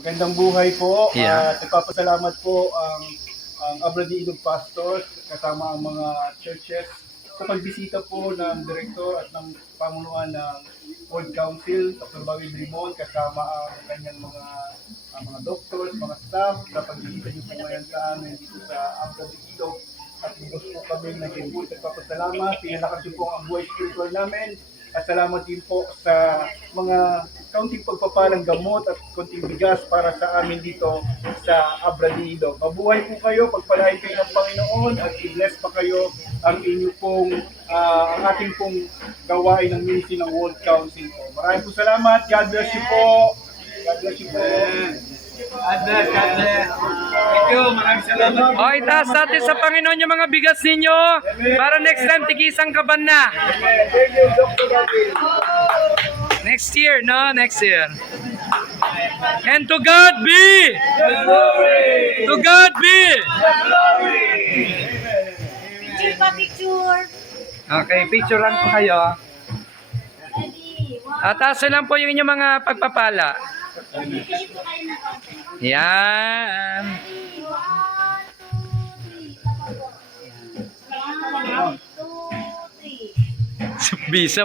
Magandang buhay po. Yeah. At nagpapasalamat po ang Abra de Ilog Pastors kasama ang mga churches sa pagbisita po ng direktor at ng pamunuan ng World Council, Dr. Bobby Brimon, kasama ang kanyang mga doctors, mga staff sa pagbisita niyo po ngayon sa amin dito sa Abra de Ilog. At lubos po kami nag-ibig nagpapasalamat. Pinalakas niyo po ang buhay spiritual namin. At salamat din po sa mga kaunting pagpapalang gamot at konting bigas para sa amin dito sa Abra de Ilog. Mabuhay po kayo, pagpalain kayo ng Panginoon at i-bless pa kayo ang inyo pong, ang ating pong gawain ng ministry ng World Council po. Maraming po salamat. God bless you po. God bless you po. God bless, God bless. Thank you, maraming salamat. O, itaas natin sa Panginoon yung mga bigas ninyo para next time tigisang kaban na. Amen. Thank you, Dr. Bobby. Next year, no? Next year. And to God be! The glory! To God be! The glory! Picture pa, picture. Okay, picturean po kayo. Ready? Atasan lang po yung inyong mga pagpapala. Dito kayo na konti. Yan. Ready? 1, 2, 3. 1, 2, 3. Bisa